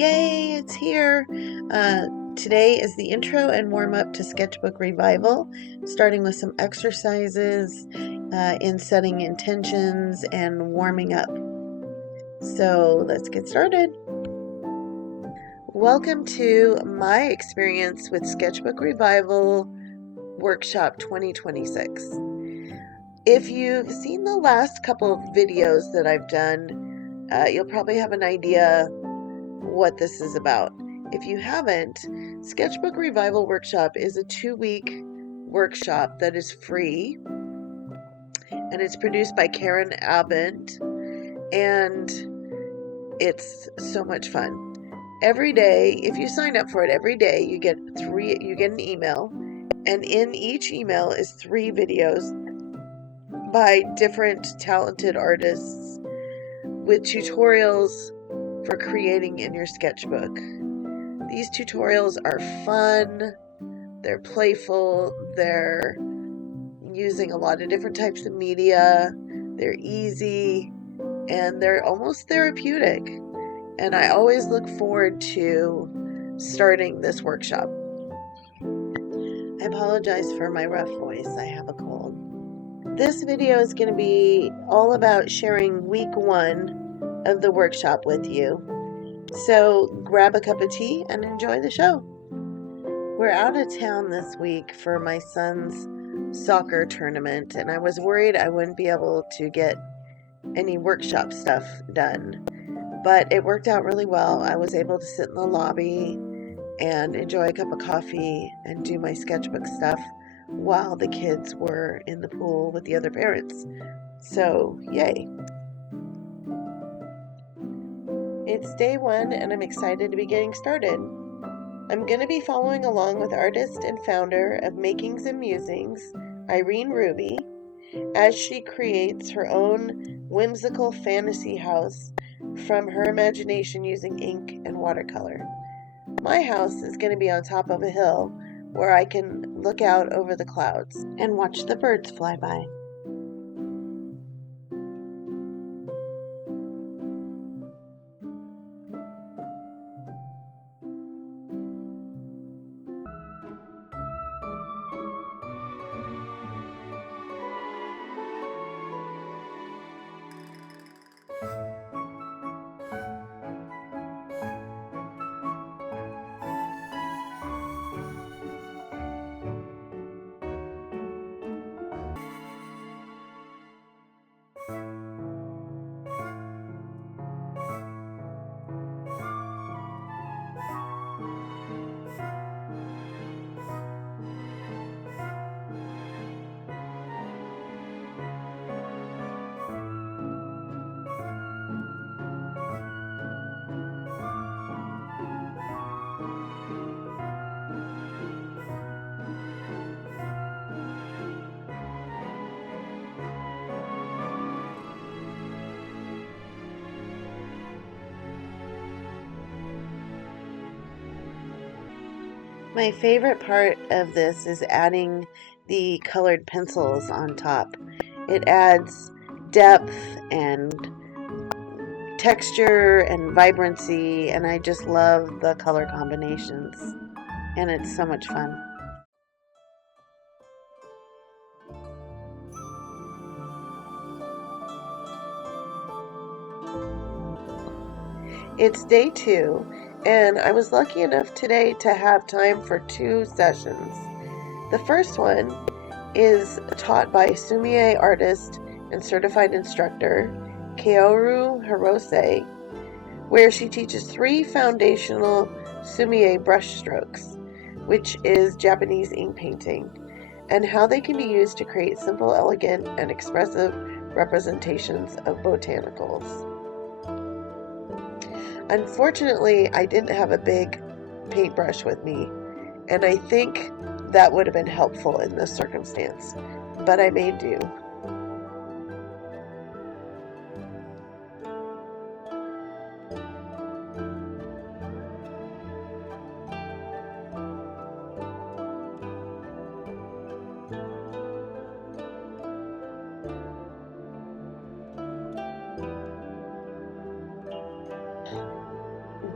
Yay, it's here. Today is the intro and warm up to Sketchbook Revival, starting with some exercises in setting intentions and warming up. So let's get started. Welcome to my experience with Sketchbook Revival Workshop 2026. If you've seen the last couple of videos that I've done, you'll probably have an idea what this is about. If you haven't, Sketchbook Revival Workshop is a 2-week workshop that is free, and it's produced by Karen Abbott, and it's so much fun. Every day, if you sign up for it, every day you get an email, and in each email is 3 videos by different talented artists with tutorials for creating in your sketchbook. These tutorials are fun, they're playful, they're using a lot of different types of media, they're easy, and they're almost therapeutic. And I always look forward to starting this workshop. I apologize for my rough voice, I have a cold. This video is going to be all about sharing week 1 of the workshop with you. So grab a cup of tea and enjoy the show. We're out of town this week for my son's soccer tournament, and I was worried I wouldn't be able to get any workshop stuff done. But it worked out really well. I was able to sit in the lobby and enjoy a cup of coffee and do my sketchbook stuff while the kids were in the pool with the other parents. So, yay. It's day 1 and I'm excited to be getting started. I'm going to be following along with artist and founder of Makings and Musings, Irene Ruby, as she creates her own whimsical fantasy house from her imagination using ink and watercolor. My house is going to be on top of a hill where I can look out over the clouds and watch the birds fly by. My favorite part of this is adding the colored pencils on top. It adds depth and texture and vibrancy, and I just love the color combinations, and it's so much fun. It's day 2, and I was lucky enough today to have time for 2 sessions. The first one is taught by sumie artist and certified instructor Kaoru Hirose, where she teaches 3 foundational sumie brushstrokes, which is Japanese ink painting, and how they can be used to create simple, elegant, and expressive representations of botanicals. Unfortunately, I didn't have a big paintbrush with me, and I think that would have been helpful in this circumstance, but I made do.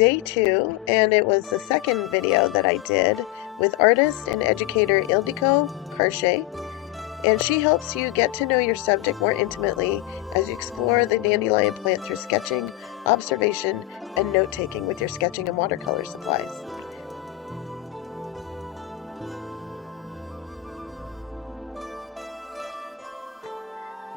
day 2, and it was the second video that I did with artist and educator Ildiko Karshe, and she helps you get to know your subject more intimately as you explore the dandelion plant through sketching, observation, and note-taking with your sketching and watercolor supplies.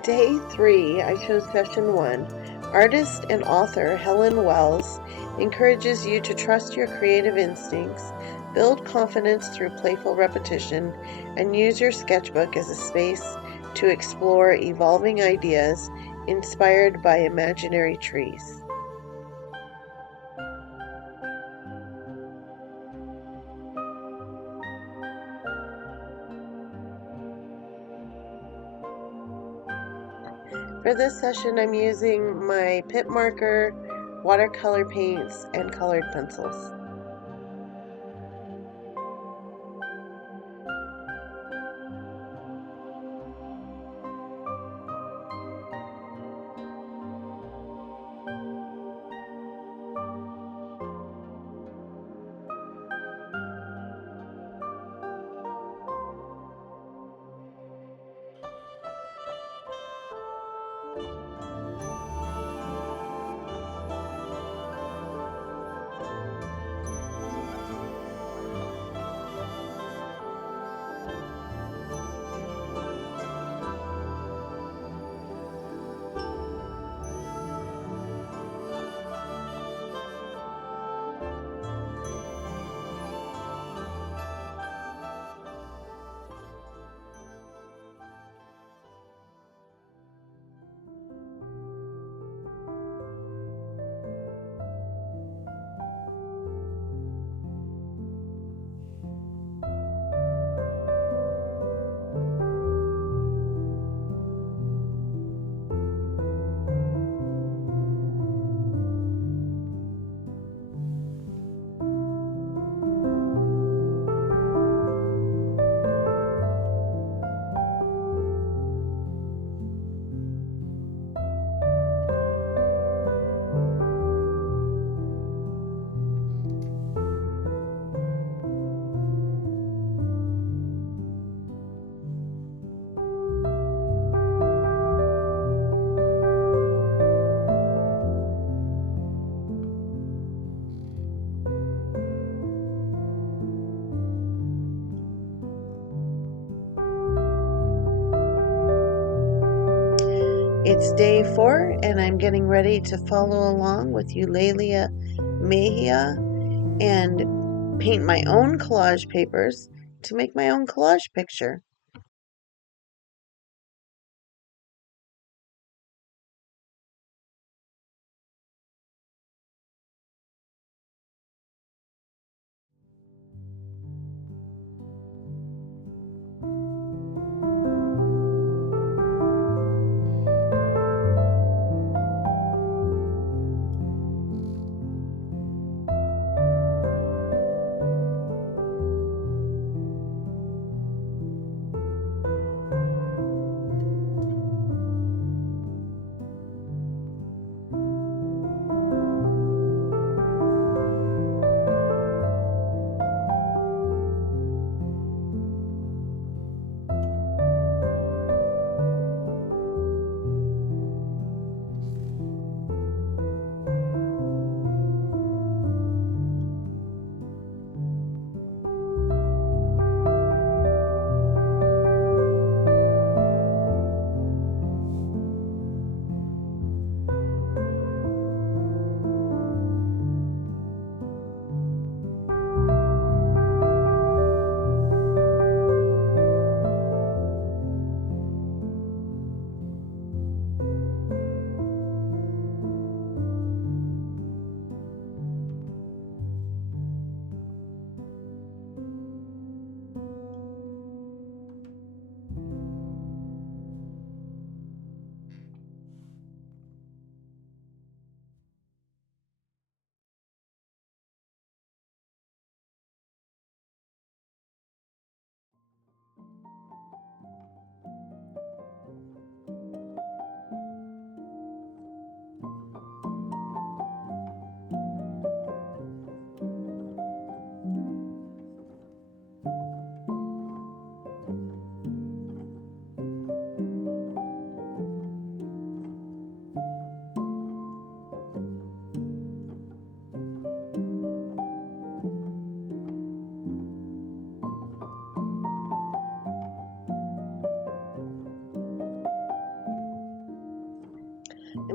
Day 3, I chose session 1. Artist and author Helen Wells encourages you to trust your creative instincts, build confidence through playful repetition, and use your sketchbook as a space to explore evolving ideas inspired by imaginary trees. For this session, I'm using my pip marker, watercolor paints, and colored pencils. It's day 4, and I'm getting ready to follow along with Eulalia Mejia and paint my own collage papers to make my own collage picture.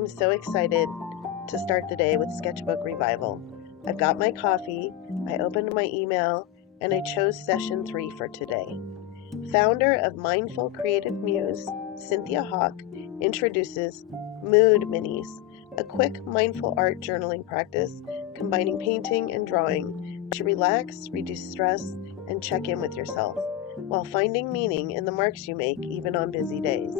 so excited to start the day with Sketchbook Revival. I've got my coffee, I opened my email, and I chose session 3 for today. Founder of Mindful Creative Muse, Cynthia Hawk, introduces Mood Minis, a quick mindful art journaling practice combining painting and drawing to relax, reduce stress, and check in with yourself while finding meaning in the marks you make even on busy days.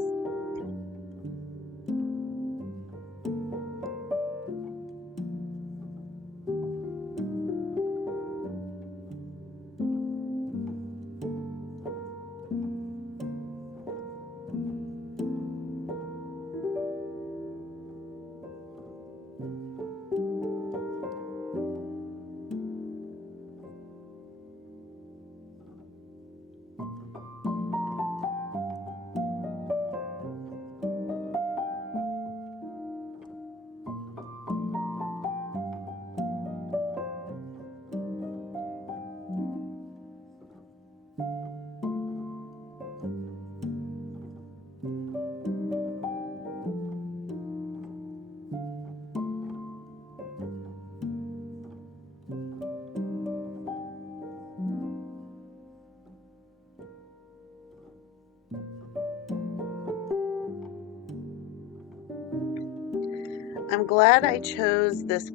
I'm glad I chose this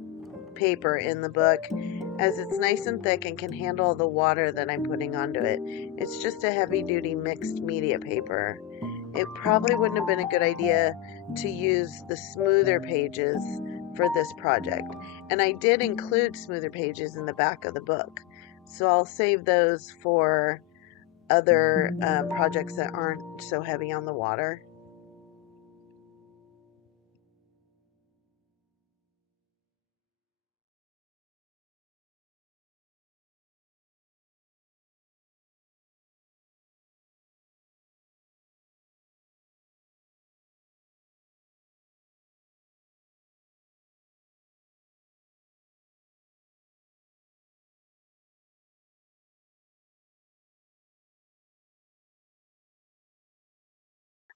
paper in the book as it's nice and thick and can handle the water that I'm putting onto it. It's just a heavy duty mixed media paper. It probably wouldn't have been a good idea to use the smoother pages for this project. And I did include smoother pages in the back of the book. So I'll save those for other projects that aren't so heavy on the water.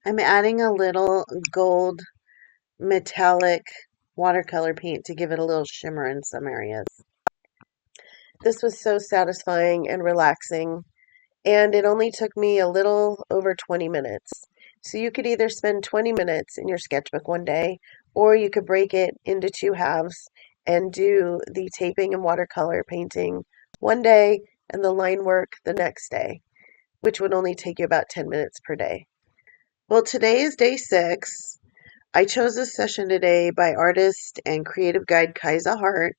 I'm adding a little gold metallic watercolor paint to give it a little shimmer in some areas. This was so satisfying and relaxing, and it only took me a little over 20 minutes. So you could either spend 20 minutes in your sketchbook one day, or you could break it into two halves and do the taping and watercolor painting one day and the line work the next day, which would only take you about 10 minutes per day. Well, today is day 6. I chose this session today by artist and creative guide Kaisa Hart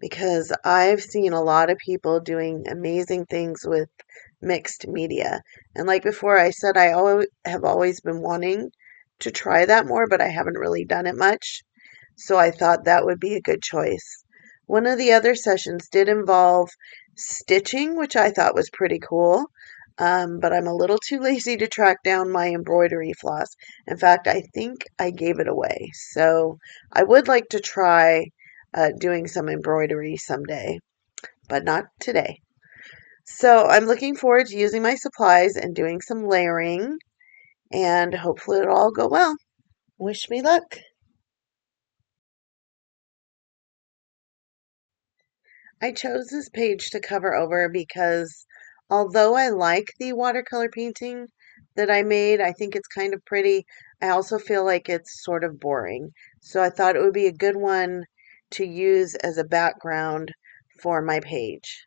because I've seen a lot of people doing amazing things with mixed media. And like before, I said have always been wanting to try that more, but I haven't really done it much. So I thought that would be a good choice. One of the other sessions did involve stitching, which I thought was pretty cool. But I'm a little too lazy to track down my embroidery floss. In fact, I think I gave it away. So I would like to try doing some embroidery someday, but not today. So I'm looking forward to using my supplies and doing some layering, and hopefully it'll all go well. Wish me luck. I chose this page to cover over because although I like the watercolor painting that I made, I think it's kind of pretty. I also feel like it's sort of boring. So I thought it would be a good one to use as a background for my page.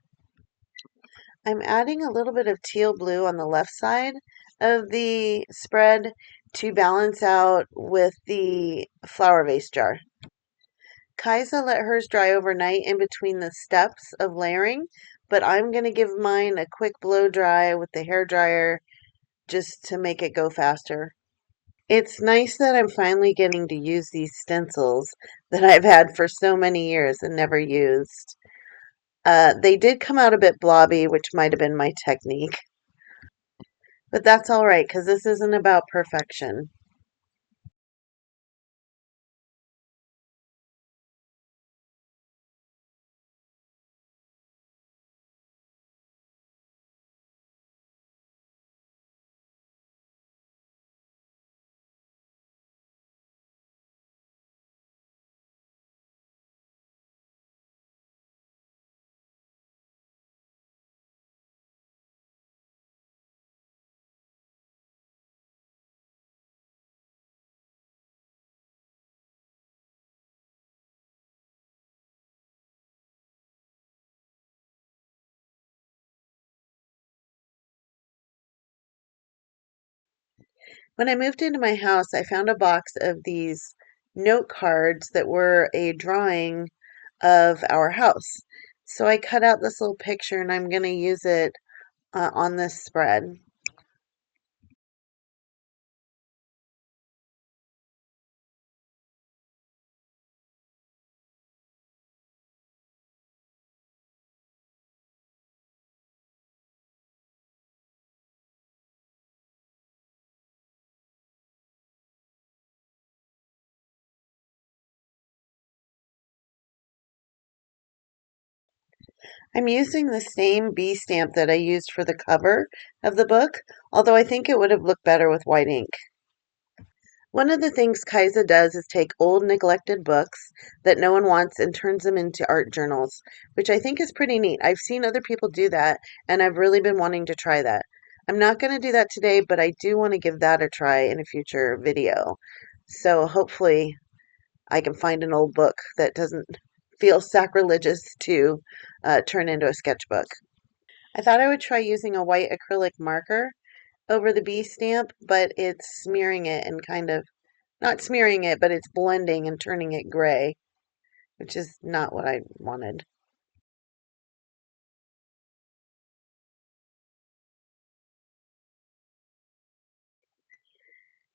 I'm adding a little bit of teal blue on the left side of the spread to balance out with the flower vase jar. Kaisa let hers dry overnight in between the steps of layering, but I'm going to give mine a quick blow dry with the hair dryer just to make it go faster. It's nice that I'm finally getting to use these stencils that I've had for so many years and never used. They did come out a bit blobby, which might have been my technique, but that's all right because this isn't about perfection. When I moved into my house, I found a box of these note cards that were a drawing of our house. So I cut out this little picture and I'm going to use it on this spread. I'm using the same bee stamp that I used for the cover of the book, although I think it would have looked better with white ink. One of the things Kaiser does is take old neglected books that no one wants and turns them into art journals, which I think is pretty neat. I've seen other people do that, and I've really been wanting to try that. I'm not going to do that today, but I do want to give that a try in a future video. So hopefully I can find an old book that doesn't feel sacrilegious to turn into a sketchbook. I thought I would try using a white acrylic marker over the bee stamp, but it's smearing it and kind of not smearing it, but it's blending and turning it gray, which is not what I wanted.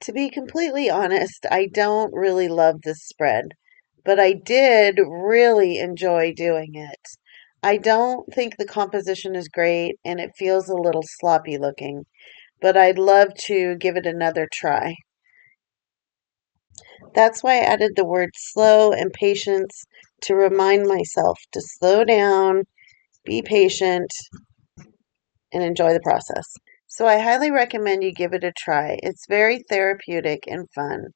To be completely honest, I don't really love this spread, but I did really enjoy doing it. I don't think the composition is great and it feels a little sloppy looking, but I'd love to give it another try. That's why I added the word slow and patience to remind myself to slow down, be patient, and enjoy the process. So I highly recommend you give it a try. It's very therapeutic and fun.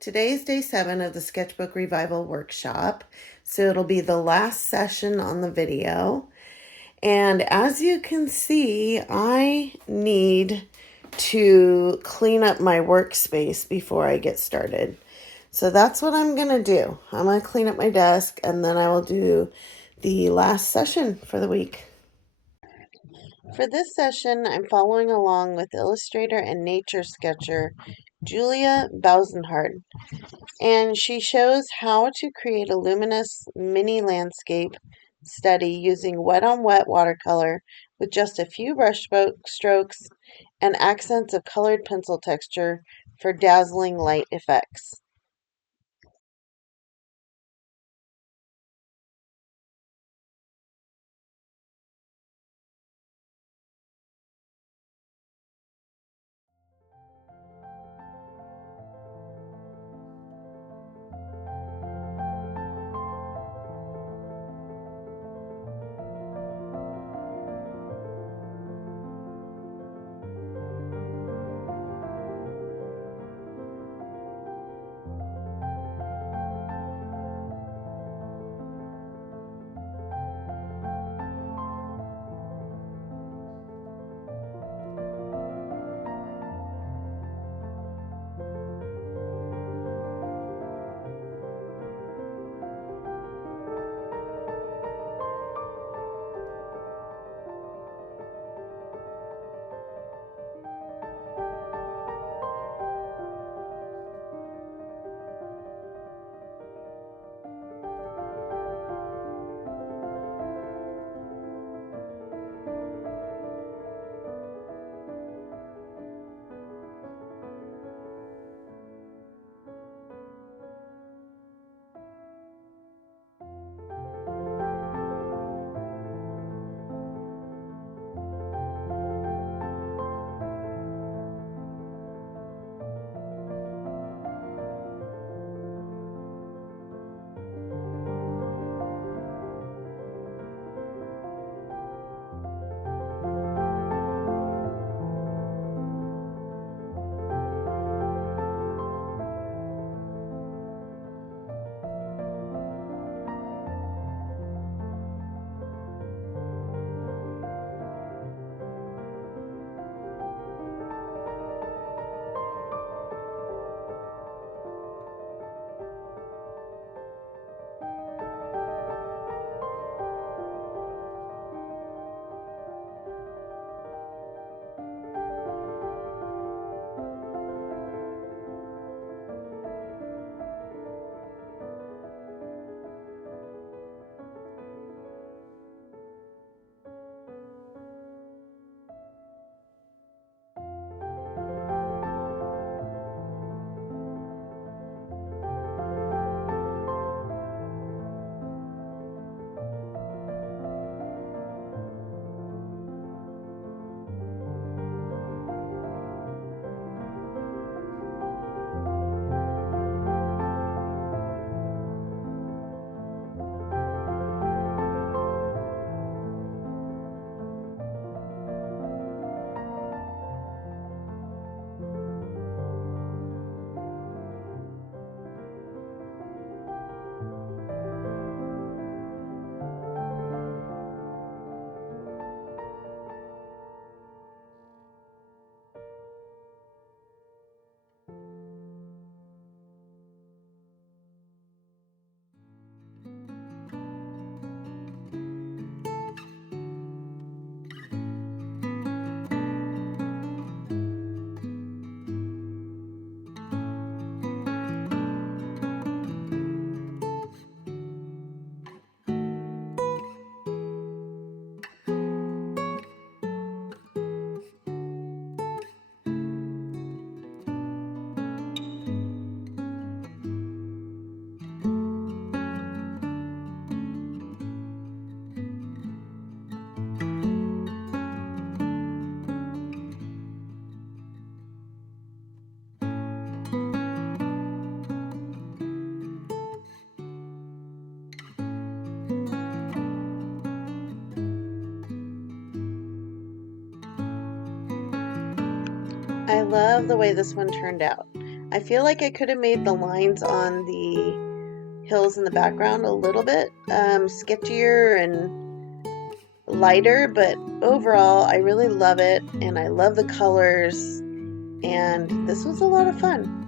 Today is day 7 of the Sketchbook Revival workshop, so it'll be the last session on the video. And as you can see, I need to clean up my workspace before I get started. So that's what I'm going to do. I'm going to clean up my desk and then I will do the last session for the week. For this session, I'm following along with illustrator and nature sketcher Julia Bausenhardt, and she shows how to create a luminous mini landscape study using wet on wet watercolor with just a few brush strokes and accents of colored pencil texture for dazzling light effects. I love the way this one turned out. I feel like I could have made the lines on the hills in the background a little bit sketchier and lighter, but overall I really love it and I love the colors, and this was a lot of fun.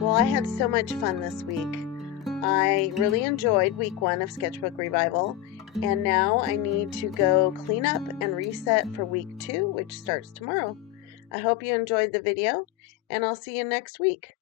Well, I had so much fun this week. I really enjoyed week 1 of Sketchbook Revival, and now I need to go clean up and reset for week 2, which starts tomorrow. I hope you enjoyed the video, and I'll see you next week.